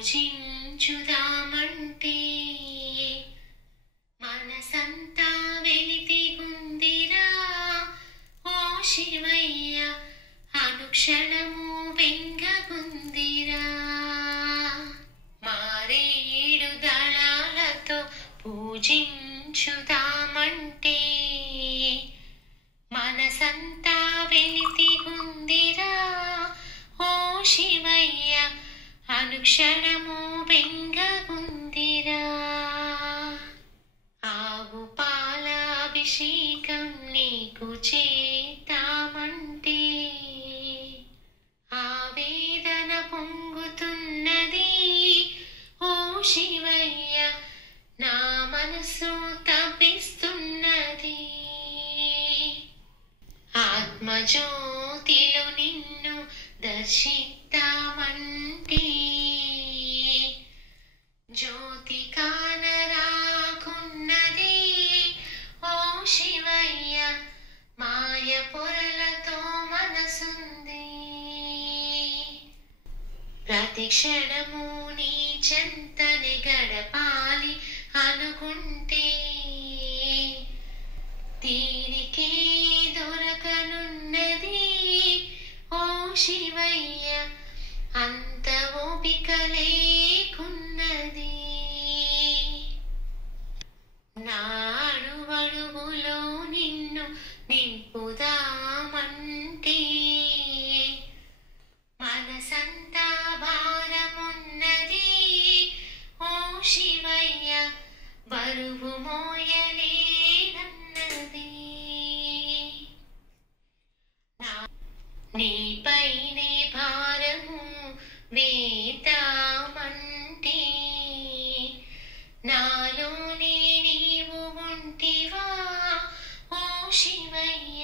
పూజించుదామంటే మనసంతా వెలితిగుందిరా ఓ శివయ్య, అనుక్షణము వెంగగుందిరా. మారేడు దళాలతో పూజించుదామంటే మనసంతా వెలితిగుందిరా ఓ శివయ్య, అనుక్షణము వెంగగుందిరా. ఆవు పాల అభిషేకం నీకు చేద్దామంటే ఆవేదన పొంగుతున్నది ఓ శివయ్య, నా మనసు తపిస్తున్నది. ఆత్మజ్యోతిలో నిన్ను దర్శిద్దామంటే జ్యోతి కానరాకున్నది ఓ శివయ్య, మాయ పొరలతో మనసుంది. ప్రతి క్షణము నీ చెంతని గడపాలి అనుకుంటే తీరికే దొరకనున్నది ఓ శివయ్య, అంత ఓపిక లేకున్నది. నా అడుగడుగులో నిన్ను నింపుదామంటే మనసంతా భారమున్నది ఓ శివయ్య, బరువు మోయలేనన్నది. నీపైనే భారము వేద్దామంటే నాలోనే నీవు ఉంటివా ఓ శివయ్య,